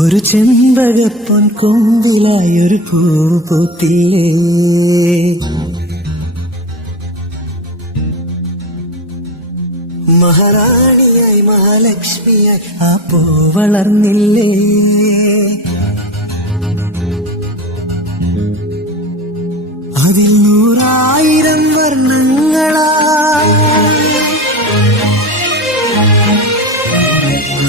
ഒരു ചെമ്പകപ്പൊൻ കൊമ്പിലായൊരു പൂവ് പൂത്തില്ലേ, മഹാറാണിയായി മഹാലക്ഷ്മിയായി ആ പൂ വളർന്നില്ലേ. അതിൽ 100,000 വർണ്ണങ്ങളാ,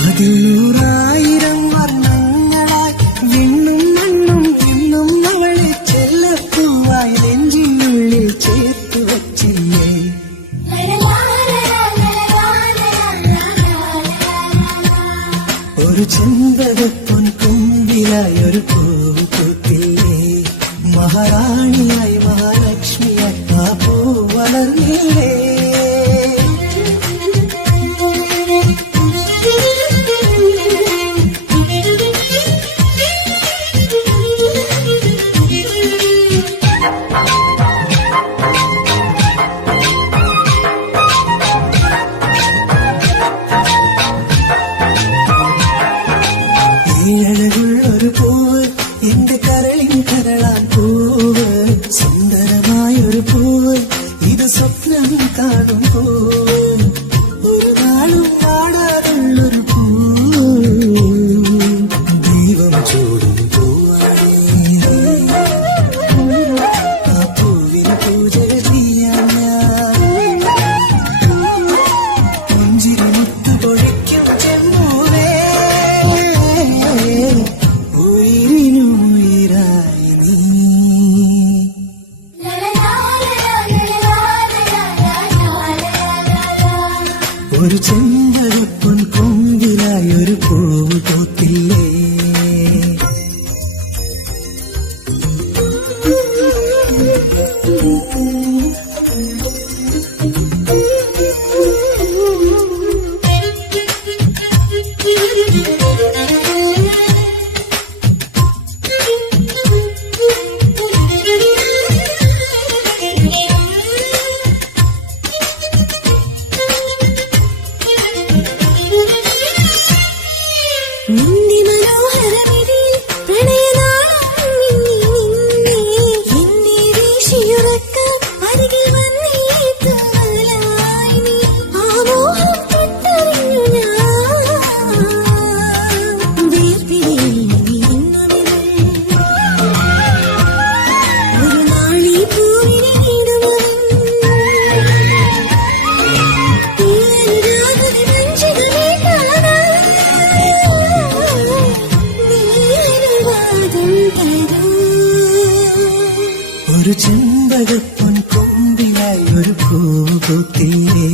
അതിൽ 100,000 വർണ്ണങ്ങളായി വിണ്ണും മണ്ണും ഇന്നും അവളെ ചെല്ലപ്പൂവായി നെഞ്ചിനുള്ളിൽ ചേർത്തു വച്ചില്ലേ. ഒരു ചെമ്പകപ്പൊൻ കൊമ്പിലായി ഒരു പൂവ് പൂത്തില്ലേ, മഹാറാണിയായി മഹാലക്ഷ്മിയായി ആ പൂ വളർന്നില്ലേ. അഴകുള്ളൊരു പൂവ്, എന്റെ കരളിൻ കരളാൻ പൂവ്, സുന്ദരമായൊരു പൂവ്, ഇത് സ്വപ്നം കാണും പൂവ്, ഒരു നാളും പാടാതുള്ളൊരു പൂവ്, ദൈവം ചൂടും പൂവാണ്. ആ പൂവിന് പൂജ ചെയ്യാൻ ഞാൻ പുഞ്ചിരി മുത്തു പൊഴിക്കും ചെമ്മൂവേ. ഒരു ചെമ്പകപ്പൊൻ കൊമ്പിലായി ഒരു പൂവ് പൂത്തില്ലേ. നിന്റെ മനോഹരമിഴിയിൽ പ്രണയനാളം മിന്നി നിന്നെ, എന്നെ വീശിയുറക്കാൻ അരികിൽ വന്നെത്തുവാനായി നീ. ആ മോഹം തൊട്ടറിഞ്ഞു ഞാൻ, വേർപിരിയിൽ നിന്നുമിതൾ ഒരു നാളീ പൂവിനെ ഇടുവൻ. ഒരു ചെമ്പകപ്പൊൻ കൊമ്പിലായി ഒരു പൂവ് പൂത്തില്ലേ,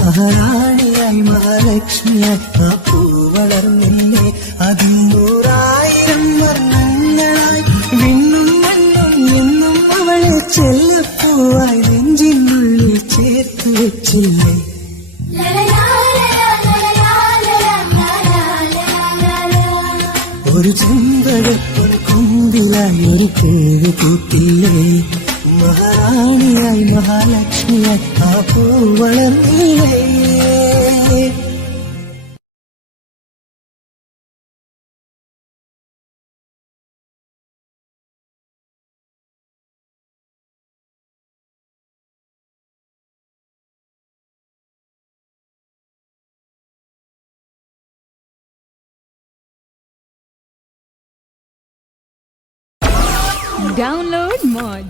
മഹാറാണിയായി മഹാലക്ഷ്മിയായി ആ പൂ വളർന്നില്ലേ. അതിൽ 100,000 വർണ്ണങ്ങളായി വിണ്ണും മണ്ണും എന്നും അവളെ ചെല്ലപ്പൂവായി നെഞ്ചിനുള്ളിൽ ചേർത്തു വെച്ചില്ലേ. ഒരു ചെമ്പകപ്പൊൻ കൊമ്പിലായി ഒരു പൂവ് പൂത്തില്ലേ, മഹാറാണിയായി മഹാലക്ഷ്മിയായി ആ പൂ വളർന്നില്ലേ. Download Moj.